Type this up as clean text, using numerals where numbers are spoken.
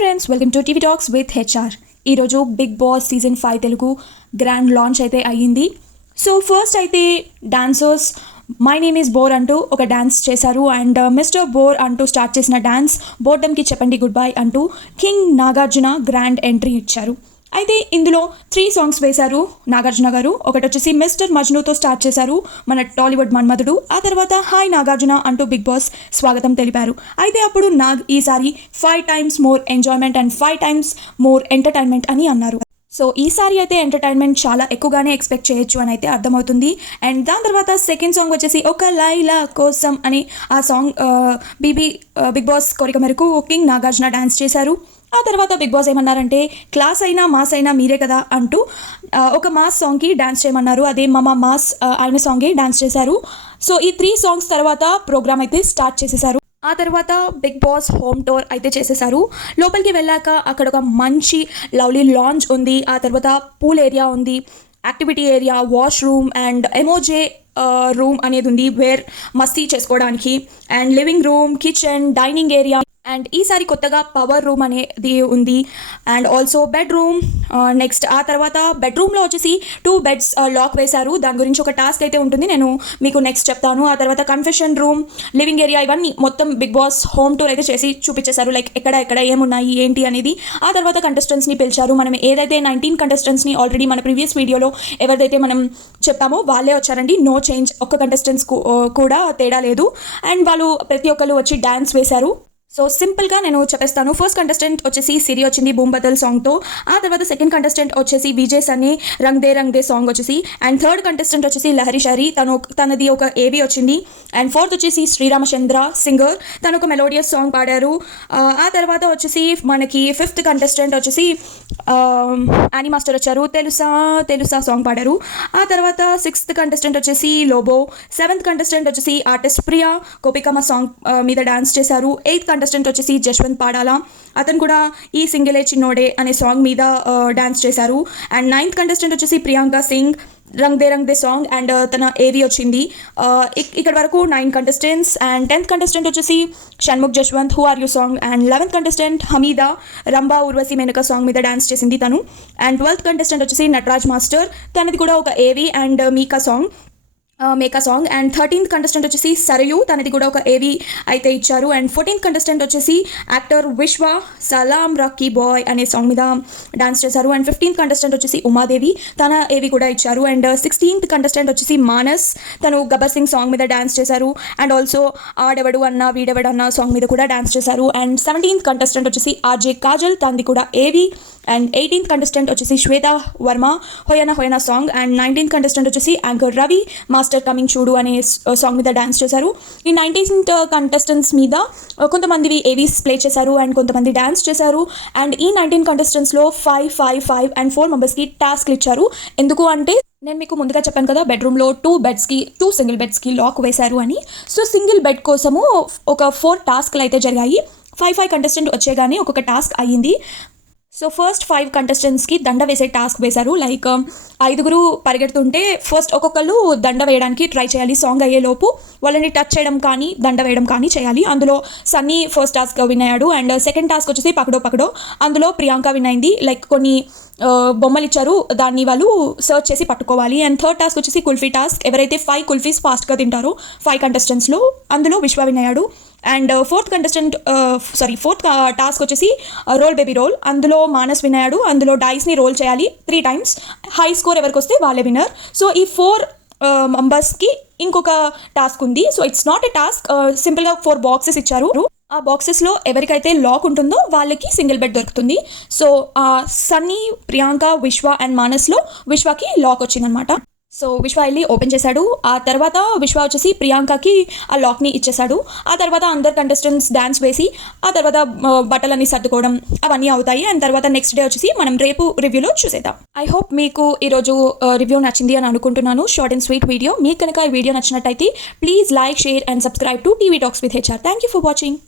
Friends, welcome to TV talks with HR. ఈరోజు big boss season 5 Telugu grand launch అయితే అయ్యింది. So first అయితే dancers my name is bore అంటూ ఒక dance చేశారు. అండ్ మిస్టర్ బోర్ అంటూ స్టార్ట్ చేసిన డ్యాన్స్ బోర్డమ్కి చెప్పండి గుడ్ బై అంటూ కింగ్ నాగార్జున గ్రాండ్ ఎంట్రీ ఇచ్చారు. అయితే ఇందులో 3 సాంగ్స్ వేశారు నాగార్జున గారు. ఒకటి వచ్చేసి మిస్టర్ మజ్నుతో స్టార్ట్ చేశారు మన టాలీవుడ్ మన్మధుడు. ఆ తర్వాత హాయ్ నాగార్జున అంటూ బిగ్ బాస్ స్వాగతం తెలిపారు. అయితే అప్పుడు నాగ్ ఈసారి 5 times more enjoyment and 5 times more entertainment అని అన్నారు. సో ఈసారి అయితే ఎంటర్టైన్మెంట్ చాలా ఎక్కువగానే ఎక్స్పెక్ట్ చేయొచ్చు అని అయితే అర్థమవుతుంది. అండ్ దాని తర్వాత సెకండ్ సాంగ్ వచ్చేసి ఒక లైలా కోసం అని ఆ సాంగ్ బిగ్ బాస్ కోరిక మేరకు కింగ్ నాగార్జున డ్యాన్స్ చేశారు. ఆ తర్వాత బిగ్ బాస్ ఏమన్నారంటే క్లాస్ అయినా మాస్ అయినా మీరే కదా అంటూ ఒక మాస్ సాంగ్కి డ్యాన్స్ చేయమన్నారు. అదే మమ మాస్ ఆయన సాంగే డ్యాన్స్ చేశారు. సో ఈ 3 songs తర్వాత ప్రోగ్రామ్ అయితే స్టార్ట్ చేసేసారు. ఆ తర్వాత బిగ్ బాస్ హోమ్ టూర్ అయితే చేసేసారు. లోపలికి వెళ్ళాక అక్కడ ఒక మంచి లవ్లీ లాంజ్ ఉంది. ఆ తర్వాత పూల్ ఏరియా ఉంది, activity area, washroom and emoji room అనేది ఉంది వేర్ మస్తీ చేసుకోవడానికి. And living room, kitchen, dining area and ఈసారి కొత్తగా పవర్ రూమ్ అనేది ఉంది. And also bedroom. నెక్స్ట్ ఆ తర్వాత బెడ్రూమ్లో వచ్చేసి 2 beds లాక్ వేశారు. దాని గురించి ఒక టాస్క్ అయితే ఉంటుంది, నేను మీకు నెక్స్ట్ చెప్తాను. ఆ తర్వాత కన్ఫెషన్ రూమ్, లివింగ్ ఏరియా, ఇవన్నీ మొత్తం బిగ్ బాస్ హోమ్ టూర్ అయితే చేసి చూపించేశారు. లైక్ ఎక్కడ ఏమున్నాయి ఏంటి అనేది. ఆ తర్వాత కంటెస్టెంట్స్ని పిలిచారు. మనం ఏదైతే 19 contestants ఆల్రెడీ మన ప్రీవియస్ వీడియోలో ఎవరిదైతే మనం చెప్పామో వాళ్ళే వచ్చారండి. నో చేంజ్, ఒక్క కంటెస్టెంట్స్ కూడా తేడా లేదు. అండ్ వాళ్ళు ప్రతి ఒక్కరు వచ్చి డ్యాన్స్ వేశారు. సో సింపుల్గా నేను చెప్పేస్తాను. ఫస్ట్ కంటెస్టెంట్ వచ్చేసి సిరి వచ్చింది బూమ్ బదల్ సాంగ్తో. ఆ తర్వాత సెకండ్ కంటెస్టెంట్ వచ్చేసి విజయ్ సన్నీ రంగ్ దే సాంగ్ వచ్చేసి. అండ్ థర్డ్ కంటెస్టెంట్ వచ్చేసి లహరి షరీ, తనది ఒక ఏవి వచ్చింది. అండ్ ఫోర్త్ వచ్చేసి శ్రీరామచంద్ర సింగర్, తను ఒక మెలోడియస్ సాంగ్ పాడారు. ఆ తర్వాత వచ్చేసి మనకి ఫిఫ్త్ కంటెస్టెంట్ వచ్చేసి యానీ మాస్టర్ వచ్చారు, తెలుసా సాంగ్ పాడారు. ఆ తర్వాత సిక్స్త్ కంటెస్టెంట్ వచ్చేసి లోబో. సెవెంత్ కంటెస్టెంట్ వచ్చేసి ఆర్టిస్ట్ ప్రియా కోపికమ్మ సాంగ్ మీద డాన్స్ చేశారు. ఎయిత్ కంటెస్టెంట్ వచ్చేసి జశ్వంత్ పాడాలా, అతను కూడా ఈ సింగిలే చిన్నోడే అనే సాంగ్ మీద డాన్స్ చేశారు. అండ్ నైన్త్ కంటెస్టెంట్ వచ్చేసి ప్రియాంక సింగ్ రంగ్ దే సాంగ్ అండ్ తన ఏవి వచ్చింది. ఇక్కడ వరకు 9 contestants. అండ్ 10th contestant వచ్చేసి Shanmukh Jaswanth who are you song. And 11th contestant Hameeda Rambha Urvashi Menaka song మీద డాన్స్ చేసింది తను. అండ్ 12th contestant వచ్చేసి నటరాజ్ మాస్టర్, తనది కూడా ఒక ఏవి and Meka song. And 13th contestant వచ్చేసి సరయు, తనది కూడా ఒక ఏవి అయితే ఇచ్చారు. అండ్ 14th contestant వచ్చేసి యాక్టర్ విశ్వ సలాం రక్కీ బాయ్ అనే సాంగ్ మీద డాన్స్ చేశారు. అండ్ 15th contestant వచ్చేసి ఉమాదేవి, తన ఏవి కూడా ఇచ్చారు. అండ్ 16th contestant వచ్చేసి మానస్, తను గబ్బర్ సింగ్ సాంగ్ మీద డాన్స్ చేశారు. అండ్ ఆల్సో ఆడెవడు అన్న వీడెవడు అన్న సాంగ్ మీద కూడా డాన్స్ చేశారు. అండ్ 17th contestant వచ్చేసి ఆర్జే కాజల్, తనది కూడా ఏవి. అండ్ 18th contestant వచ్చేసి శ్వేత వర్మ హోయన సాంగ్. అండ్ 19th contestant వచ్చేసి యాంకర్ రవి మాస్టర్ కమింగ్ చూడు అనే సాంగ్ మీద డాన్స్ చేశారు. ఈ 19th contestants మీద కొంతమంది ఏవీస్ ప్లే చేశారు అండ్ కొంతమంది డాన్స్ చేశారు. అండ్ ఈ 19 contestansలో 5 అండ్ 4 మెంబర్స్కి టాస్క్లు ఇచ్చారు. ఎందుకు అంటే నేను మీకు ముందుగా చెప్పాను కదా, బెడ్రూమ్లో 2 సింగిల్ బెడ్స్కి లాక్ వేశారు అని. సో సింగిల్ బెడ్ కోసము ఒక 4 టాస్క్లు అయితే జరిగాయి. 5 contestant వచ్చేగానే ఒక్కొక్క టాస్క్ అయ్యింది. సో ఫస్ట్ 5 contestansకి దండ వేసే టాస్క్ వేశారు. లైక్ 5 పరిగెడుతుంటే ఫస్ట్ ఒక్కొక్కరు దండ వేయడానికి ట్రై చేయాలి. సాంగ్ అయ్యేలోపు వాళ్ళని టచ్ చేయడం కానీ దండ వేయడం కానీ చేయాలి. అందులో సన్నీ ఫస్ట్ టాస్క్ విన్ అయ్యాడు. అండ్ సెకండ్ టాస్క్ వచ్చేసి పకడో, అందులో ప్రియాంక విన్ అయింది. లైక్ కొన్ని బొమ్మలు ఇచ్చారు, దాన్ని వాళ్ళు సర్చ్ చేసి పట్టుకోవాలి. అండ్ థర్డ్ టాస్క్ వచ్చేసి కుల్ఫీ టాస్క్, ఎవరైతే 5 కుల్ఫీస్ ఫాస్ట్గా తింటారో 5 contestansలో అందులో విశ్వ విన్ అయ్యాడు. అండ్ ఫోర్త్ టాస్క్ వచ్చేసి రోల్ బేబీ రోల్, అందులో మానస్ విన్ అయ్యాడు. అందులో డైస్ని రోల్ చేయాలి 3 times, హై స్కోర్ ఎవరికి వస్తే వాళ్ళే విన్నర్. సో ఈ 4 మెంబర్స్కి ఇంకొక టాస్క్ ఉంది. So it's not a task, సింపుల్గా 4 boxes ఇచ్చారు. ఆ బాక్సెస్లో ఎవరికైతే లాక్ ఉంటుందో వాళ్ళకి సింగిల్ బెడ్ దొరుకుతుంది. సో సన్నీ, ప్రియాంక, విశ్వ అండ్ మానస్లో విశ్వకి లాక్ వచ్చిందనమాట. సో విశ్వ వెళ్ళి ఓపెన్ చేశాడు. ఆ తర్వాత విశ్వ వచ్చేసి ప్రియాంకకి ఆ లాక్ని ఇచ్చేశాడు. ఆ తర్వాత అందరు కంటెస్టెంట్స్ డాన్స్ వేసి ఆ తర్వాత బట్టలన్నీ సర్దుకోవడం అవన్నీ అవుతాయి. అండ్ తర్వాత నెక్స్ట్ డే వచ్చేసి మనం రేపు రివ్యూలో చూసేద్దాం. ఐ హోప్ మీకు ఈరోజు రివ్యూ నచ్చింది అని అనుకుంటున్నాను. Short and sweet video. మీకు కనుక ఈ వీడియో నచ్చినట్టయితే please like, share and subscribe to TV talks with HR. Thank you for watching.